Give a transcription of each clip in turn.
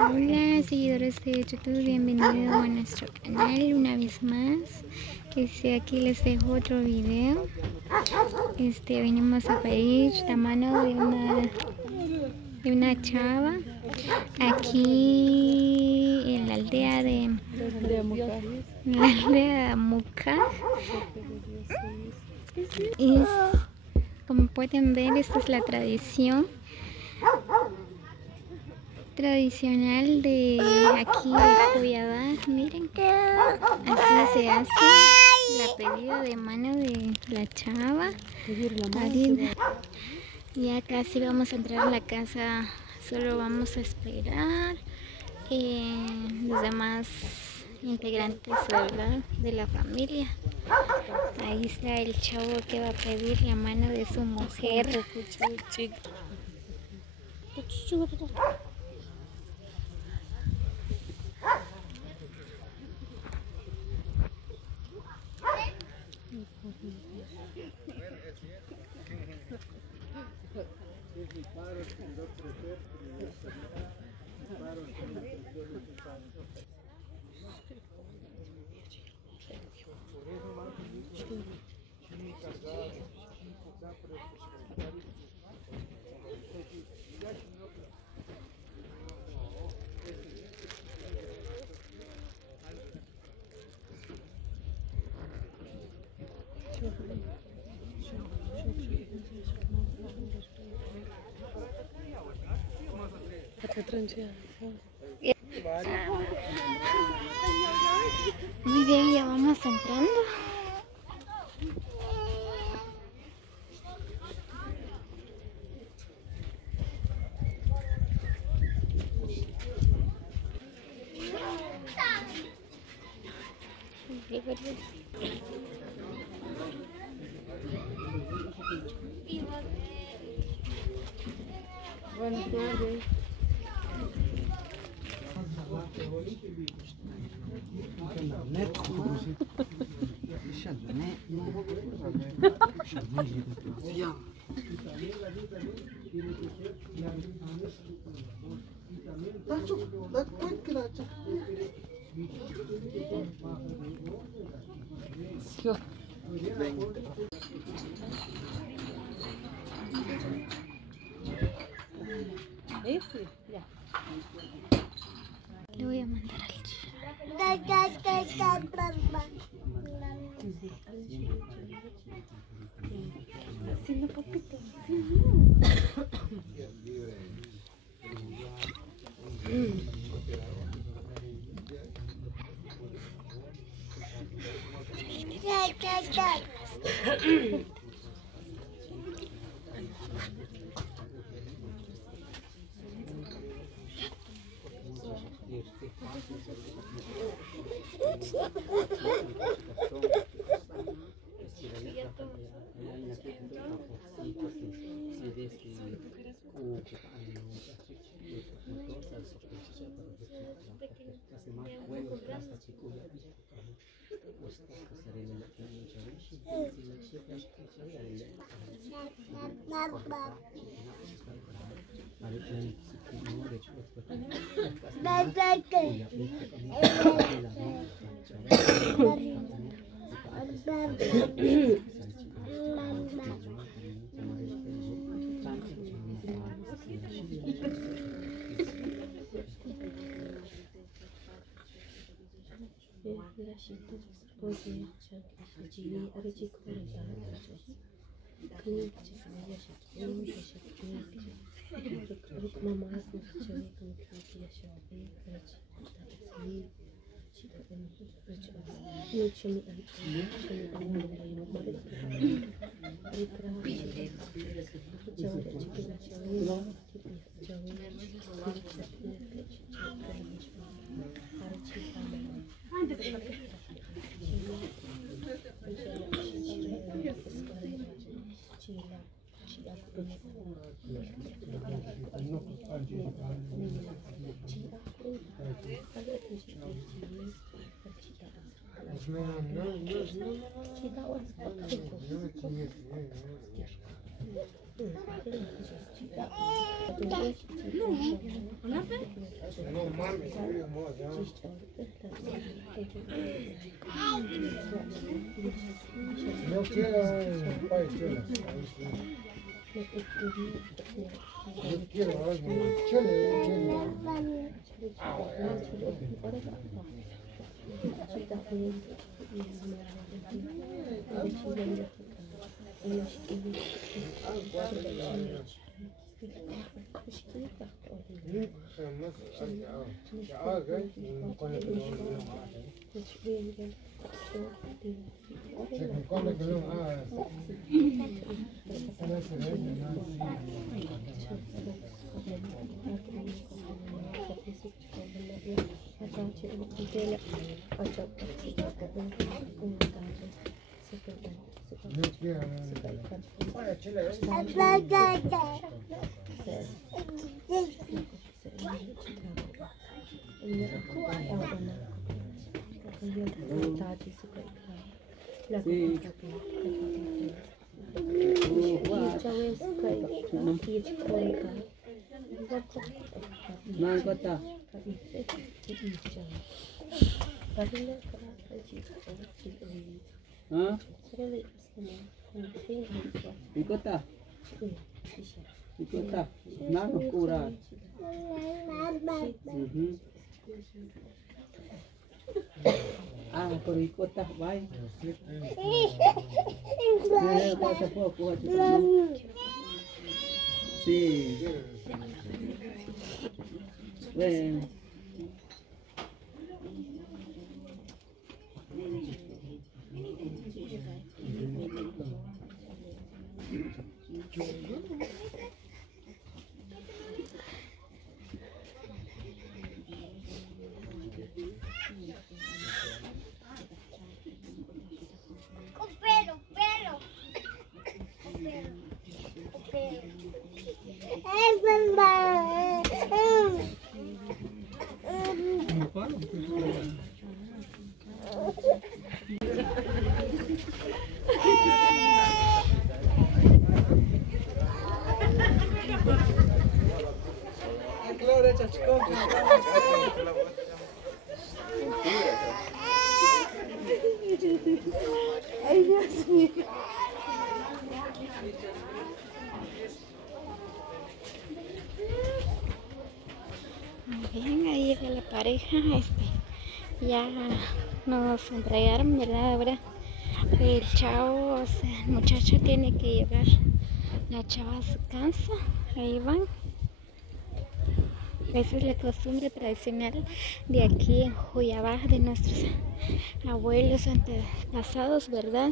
Hola seguidores de YouTube, bienvenidos a nuestro canal una vez más. Aquí les dejo otro video. Venimos a pedir la mano de una chava aquí en la aldea de Mucaj. Como pueden ver, esta es la tradicional de aquí de Cuyabá. Miren, así se hace la pedida de mano de la chava. Ya casi vamos a entrar a la casa, solo vamos a esperar los demás integrantes, ¿verdad?, de la familia. Ahí está el chavo que va a pedir la mano de su mujer. Muy bien, ya vamos entrando. Buenas tardes. Ya. Le voy a mandar al Así no, papito. Ikota. Ikota. Nano kura. Ah, por ikota, vai. Pasa poco, sí. Bueno. Ay, Dios mío. Bien, ahí llega la pareja, ya nos entregaron, ¿verdad? Ahora el chavo, o sea, el muchacho tiene que llevar la chava a su casa, ahí van. Esa es la costumbre tradicional de aquí en Juyabá, de nuestros abuelos antepasados, ¿verdad?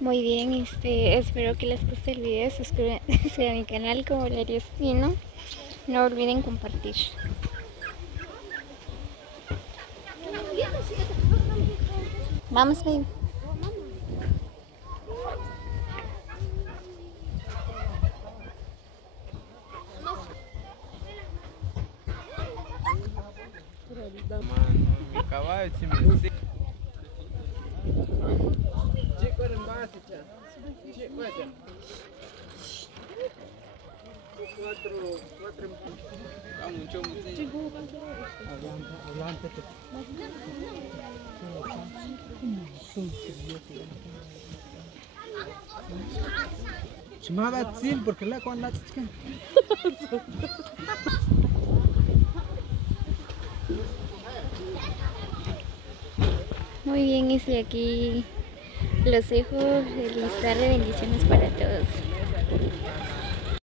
Muy bien, espero que les guste el video, suscríbanse a mi canal como Valerio Espino, no olviden compartir. Vamos, baby. Llamada Tzil, porque la con la chica. Muy bien, y aquí los dejo, feliz tarde, bendiciones para todos.